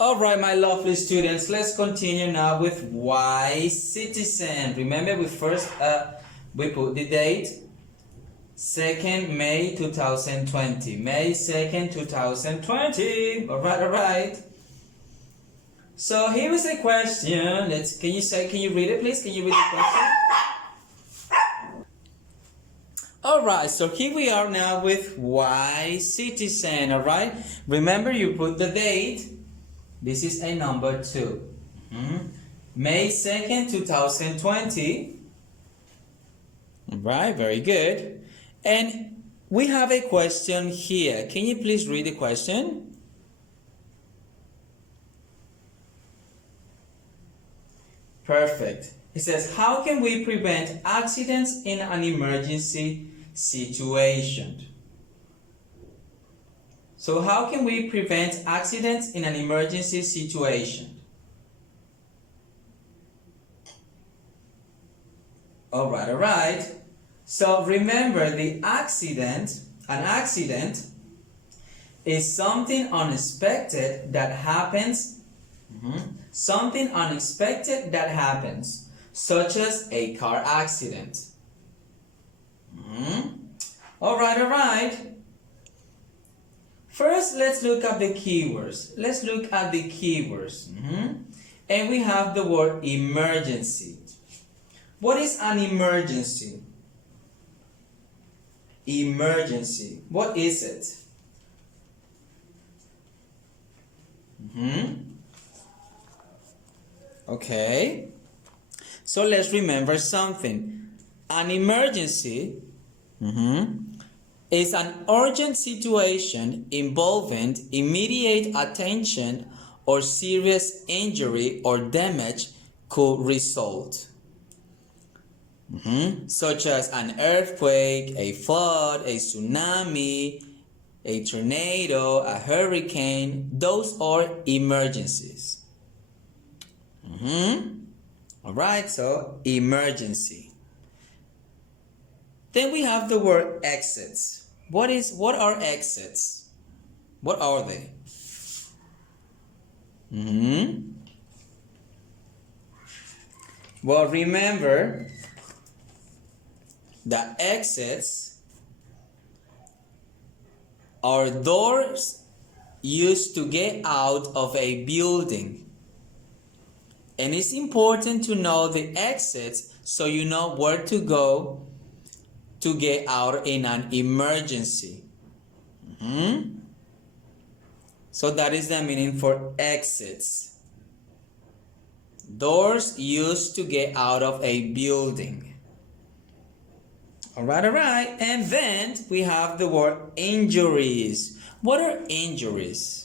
All right, my lovely students, let's continue now with why citizen. Remember, we put the date 2nd May 2020. May 2nd, 2020. All right. So here is a question. Can you read it, please? Can you read the question? All right, so here we are now with why citizen. All right, remember you put the date. This is a number 2. May 2nd, 2020. Right, very good. And we have a question here. Can you please read the question? Perfect. It says, how can we prevent accidents in an emergency situation? So how can we prevent accidents in an emergency situation? All right. So remember, an accident is something unexpected that happens. Something unexpected that happens, such as a car accident. All right. First, let's look at the keywords. And we have the word emergency. What is an emergency? Emergency. What is it? Okay. So let's remember something. An emergency is an urgent situation involving immediate attention or serious injury or damage could result. Such as an earthquake, a flood, a tsunami, a tornado, a hurricane. Those are emergencies. Alright, so emergency. Then we have the word exits. What are exits? What are they? Well, remember that exits are doors used to get out of a building. And it's important to know the exits so you know where to go to get out in an emergency. So that is the meaning for exits. Doors used to get out of a building. All right. And then we have the word injuries. What are injuries?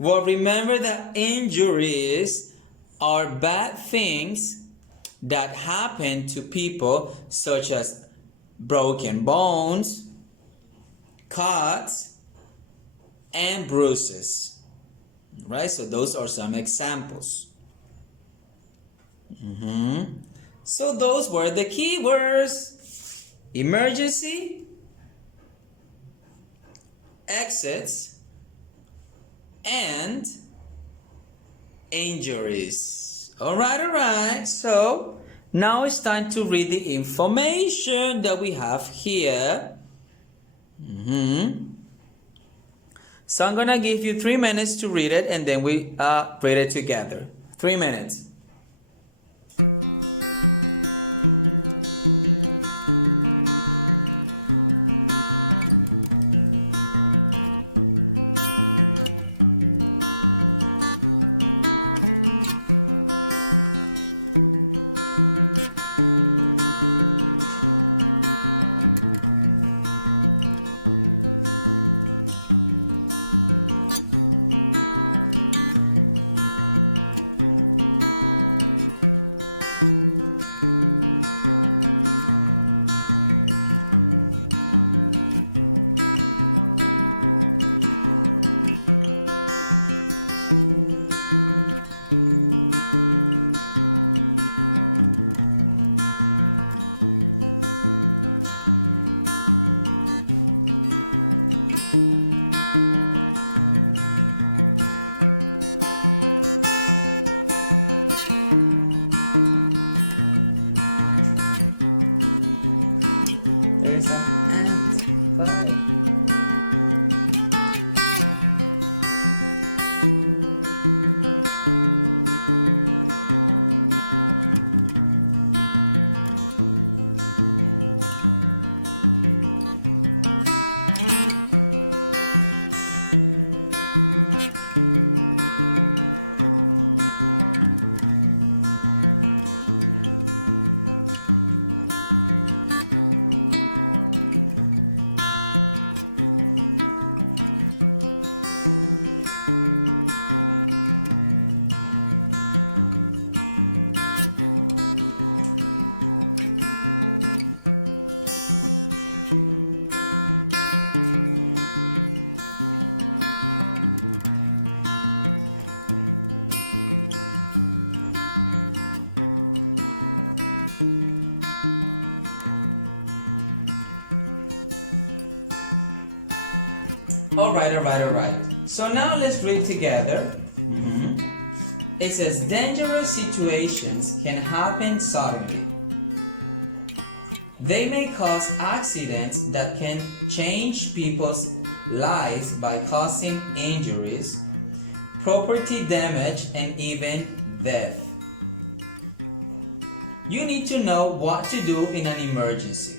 Well, remember that injuries are bad things that happen to people, such as broken bones, cuts, and bruises. Right? So those are some examples. So those were the keywords: emergency, exits, and injuries. All right. So now it's time to read the information that we have here. So I'm gonna give you 3 minutes to read it, and then we read it together. 3 minutes. There's an ant. 5. Alright. So now let's read together. It says, dangerous situations can happen suddenly. They may cause accidents that can change people's lives by causing injuries, property damage, and even death. You need to know what to do in an emergency.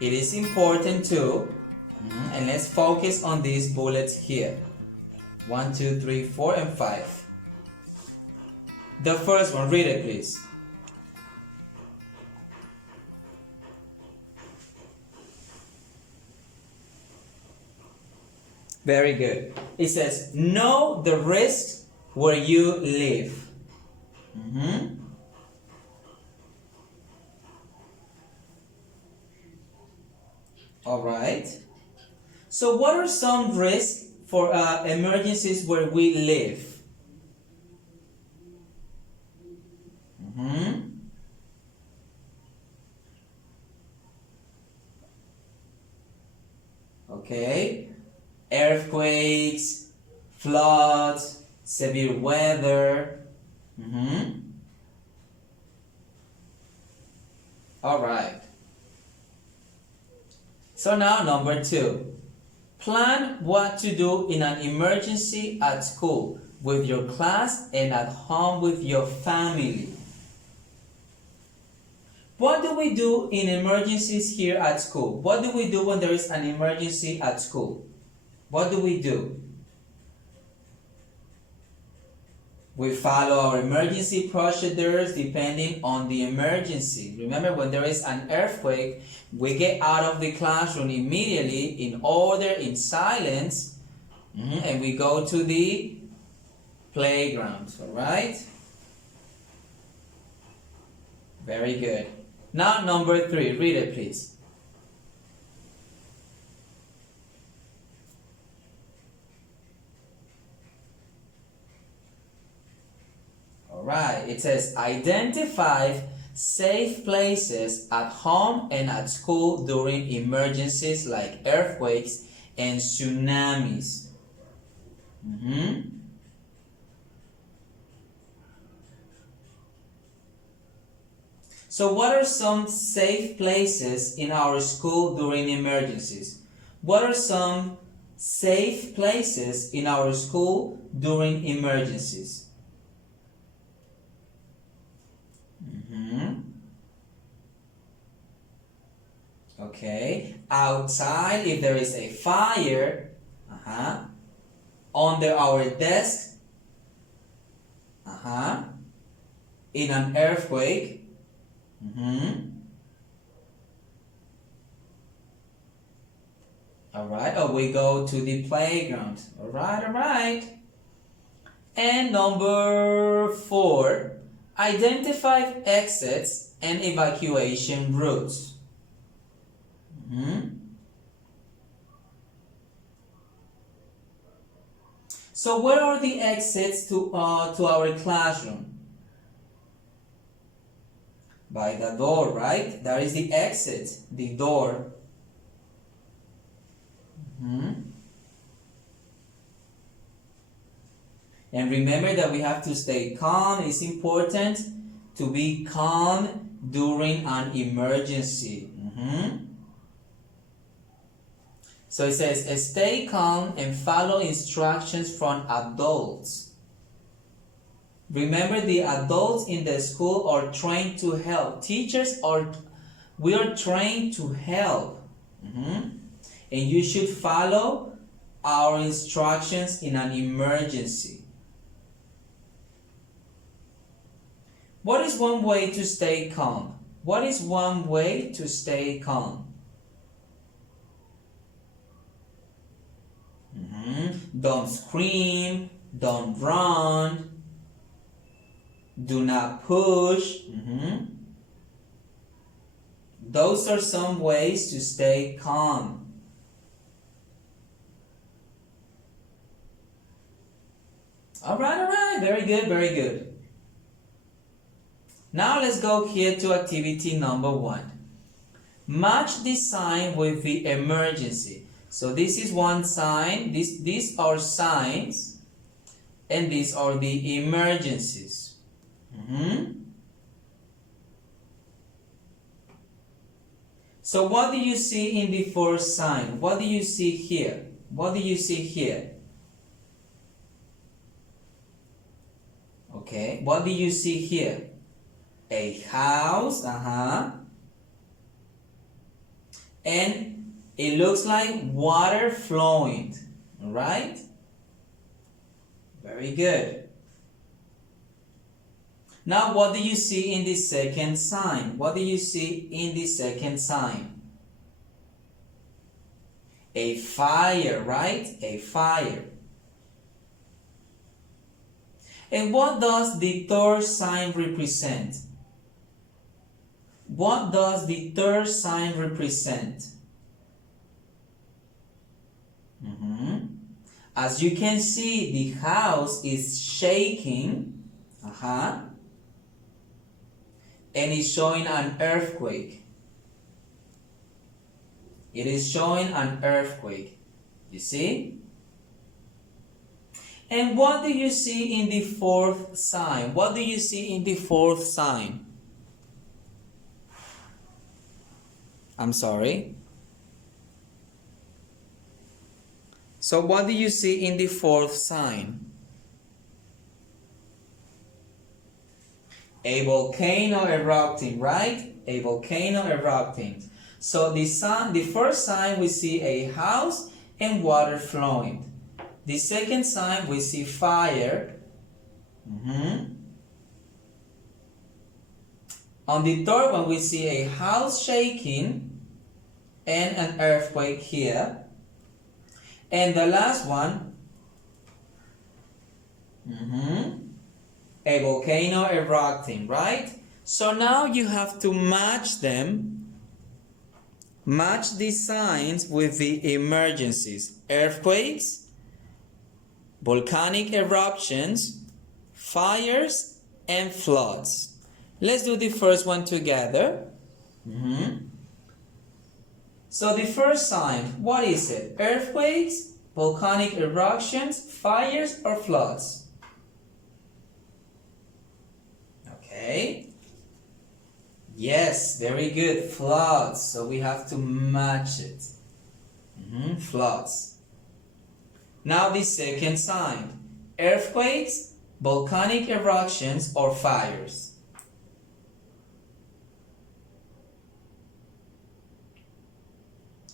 It is important to, and let's focus on these bullets here. 1, 2, 3, 4, and 5. The first one, read it please. Very good. It says, know the risks where you live. All right. So what are some risks for emergencies where we live? Okay. Earthquakes, floods, severe weather. All right. So now number 2. Plan what to do in an emergency at school, with your class, and at home with your family. What do we do in emergencies here at school? What do we do when there is an emergency at school? What do we do? We follow our emergency procedures depending on the emergency. Remember, when there is an earthquake, we get out of the classroom immediately in order, in silence, and we go to the playground. All right? Very good. Now number 3, read it please. Alright, it says identify safe places at home and at school during emergencies like earthquakes and tsunamis. So what are some safe places in our school during emergencies? What are some safe places in our school during emergencies? Okay, outside if there is a fire, under our desk, in an earthquake, Alright, or we go to the playground. Alright. And number 4, identify exits and evacuation routes. So where are the exits to our classroom? By the door, right? That is the exit, the door. And remember that we have to stay calm. It's important to be calm during an emergency. So it says, stay calm and follow instructions from adults. Remember, the adults in the school are trained to help. We are trained to help. And you should follow our instructions in an emergency. What is one way to stay calm? What is one way to stay calm? Don't scream, don't run, do not push. Those are some ways to stay calm. All right, very good, very good. Now let's go here to activity number 1. Match the sign with the emergency. So this is one sign, these are signs, and these are the emergencies. So what do you see in the first sign? What do you see here? What do you see here? Okay, what do you see here? A house, and it looks like water flowing, right? Very good. Now, what do you see in the second sign? What do you see in the second sign? A fire, right? A fire. And what does the third sign represent? What does the third sign represent? As you can see, the house is shaking, and it's showing an earthquake. It is showing an earthquake. You see? And what do you see in the fourth sign? What do you see in the fourth sign? I'm sorry. So what do you see in the fourth sign? A volcano erupting, right? A volcano erupting. So the first sign we see a house and water flowing. The second sign we see fire. On the third one we see a house shaking and an earthquake here. And the last one, a volcano erupting, right? So now you have to match them, match the signs with the emergencies. Earthquakes, volcanic eruptions, fires, and floods. Let's do the first one together. So the first sign, what is it? Earthquakes, volcanic eruptions, fires, or floods? Okay. Yes, very good. Floods. So we have to match it. Floods. Now the second sign. Earthquakes, volcanic eruptions, or fires?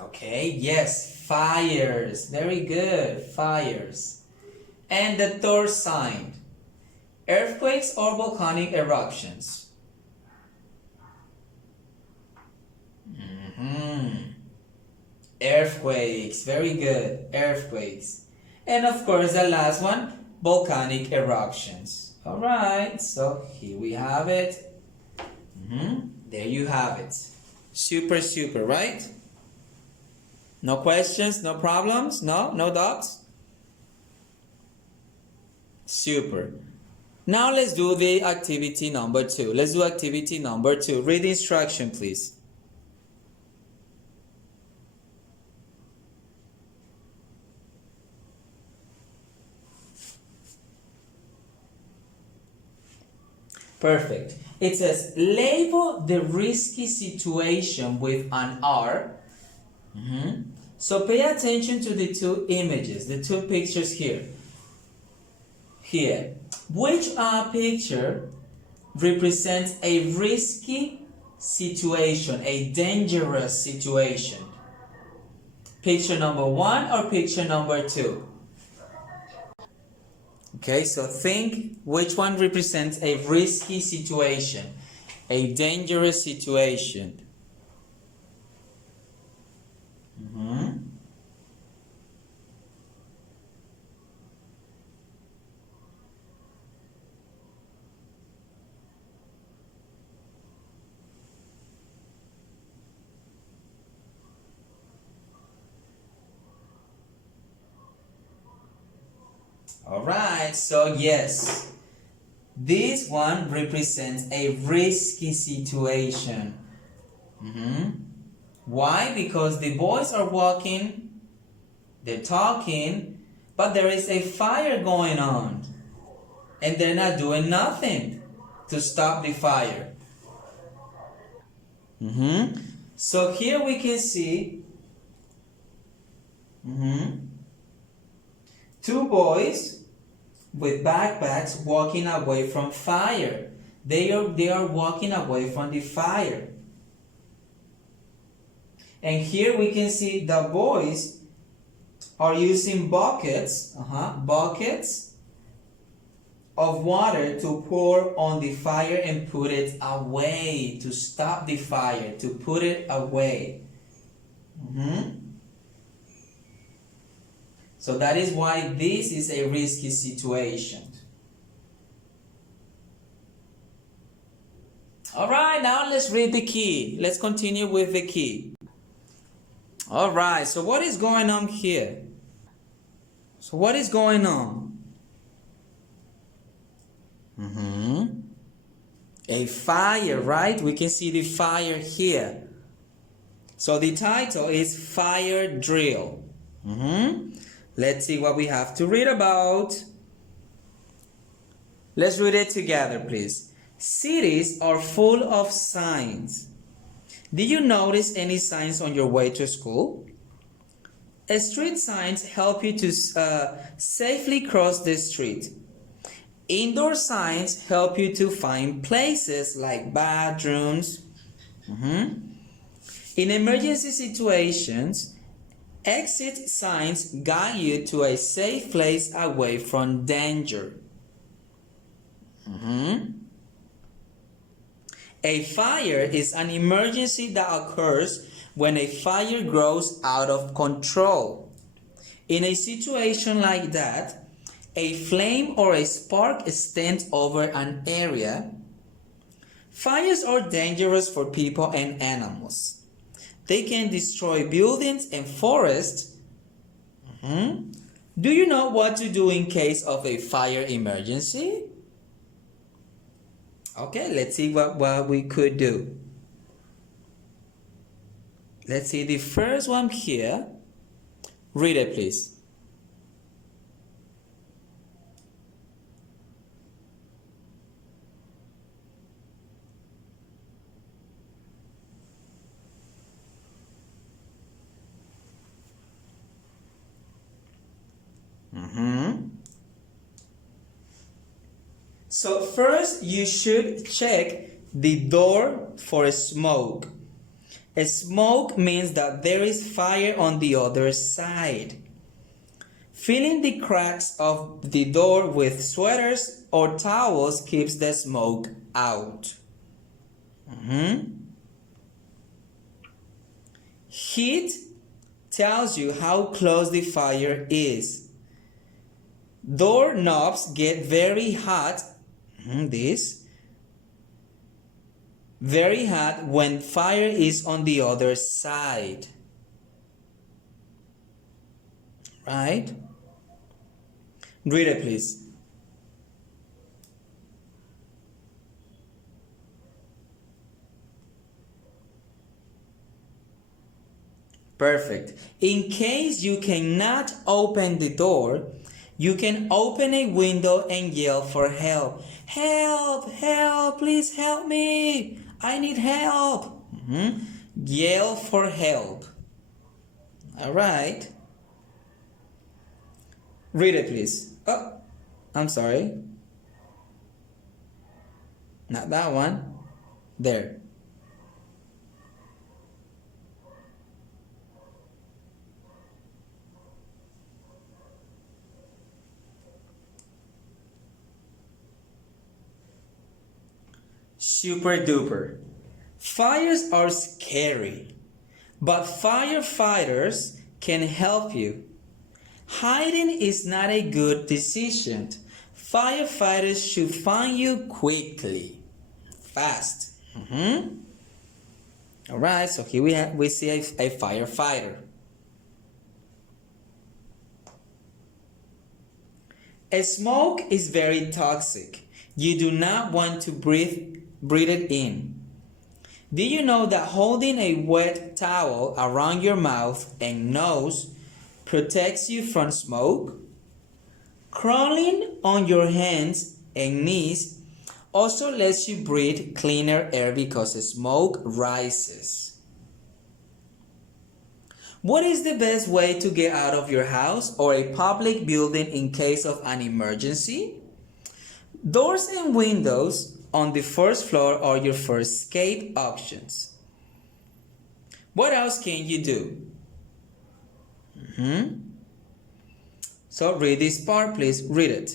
Okay, yes, fires. Very good, fires. And the third sign, earthquakes or volcanic eruptions? Earthquakes, very good, earthquakes. And of course, the last one, volcanic eruptions. All right, so here we have it. There you have it. Super, super, right? No questions, no problems, no doubts? Super. Now let's do the activity number 2. Let's do activity number 2. Read the instruction, please. Perfect. It says, label the risky situation with an R. So pay attention to the two images, the two pictures here. Which picture represents a risky situation, a dangerous situation? Picture number 1 or picture number 2? Okay, so think which one represents a risky situation, a dangerous situation. Alright, so yes, this one represents a risky situation. Why? Because the boys are walking, they're talking, but there is a fire going on, and they're not doing nothing to stop the fire. So here we can see two boys with backpacks walking away from fire. They are walking away from the fire. And here we can see the boys are using buckets of water to pour on the fire and put it away, to stop the fire, to put it away. So that is why this is a risky situation. Alright, now let's read the key. Let's continue with the key. Alright, so what is going on here? So what is going on? A fire, right? We can see the fire here. So the title is Fire Drill. Let's see what we have to read about. Let's read it together, please. Cities are full of signs. Did you notice any signs on your way to school? Street signs help you to safely cross the street. Indoor signs help you to find places like bathrooms. In emergency situations, exit signs guide you to a safe place away from danger. A fire is an emergency that occurs when a fire grows out of control. In a situation like that, a flame or a spark stands over an area. Fires are dangerous for people and animals. They can destroy buildings and forests. Do you know what to do in case of a fire emergency? Okay, let's see what we could do. Let's see the first one here. Read it, please. So first you should check the door for smoke. A smoke means that there is fire on the other side. Filling the cracks of the door with sweaters or towels keeps the smoke out. Heat tells you how close the fire is. Door knobs get very hot. Very hot when fire is on the other side. Right? Read it, please. Perfect. In case you cannot open the door, you can open a window and yell for help. Help! Help! Please help me! I need help! Yell for help. All right. Read it, please. Oh, I'm sorry. Not that one. There. Super duper. Fires are scary, but firefighters can help you. Hiding is not a good decision. Firefighters should find you quickly, fast. All right, so here we see a firefighter. A smoke is very toxic. You do not want to breathe it in. Do you know that holding a wet towel around your mouth and nose protects you from smoke? Crawling on your hands and knees also lets you breathe cleaner air because the smoke rises. What is the best way to get out of your house or a public building in case of an emergency? Doors and windows on the first floor are your first escape options. What else can you do? So read this part, please. Read it.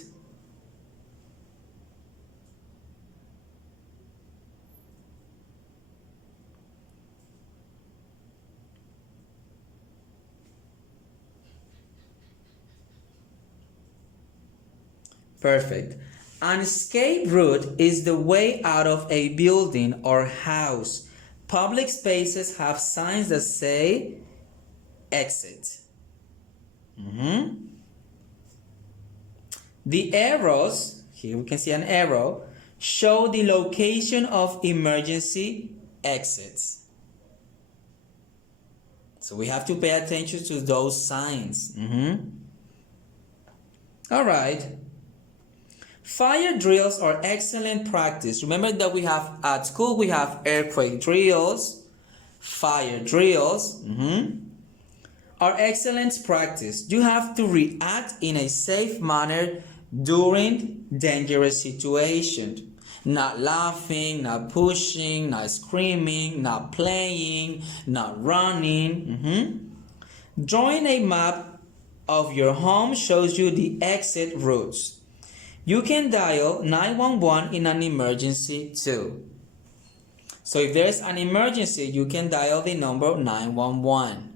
Perfect. An escape route is the way out of a building or house. Public spaces have signs that say exit. The arrows, here we can see an arrow, show the location of emergency exits. So we have to pay attention to those signs. All right. Fire drills are excellent practice. Remember that we have at school, we have earthquake drills, fire drills. Are excellent practice. You have to react in a safe manner during dangerous situations. Not laughing, not pushing, not screaming, not playing, not running. Drawing a map of your home shows you the exit routes. You can dial 911 in an emergency too. So if there's an emergency, you can dial the number 911.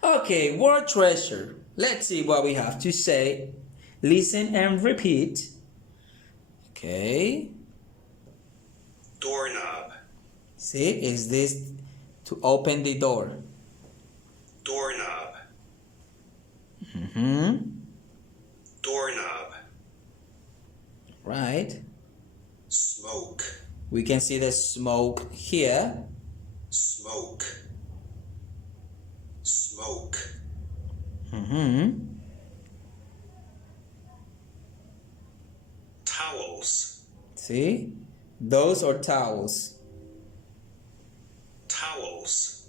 Okay, word treasure. Let's see what we have to say. Listen and repeat. Okay. Doorknob. See, is this to open the door? Doorknob. Doorknob. Right. Smoke. We can see the smoke here. Smoke. Smoke. Towels. See? Those are towels. Towels.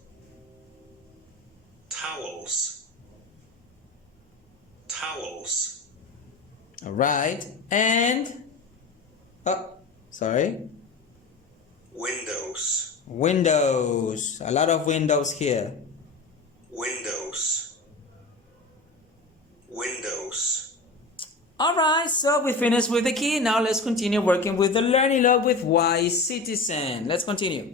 Towels. Towels. All right. And sorry. Windows. Windows. A lot of windows here. Windows. Windows. All right, so we finished with the key. Now let's continue working with the learning log with wise citizen. Let's continue.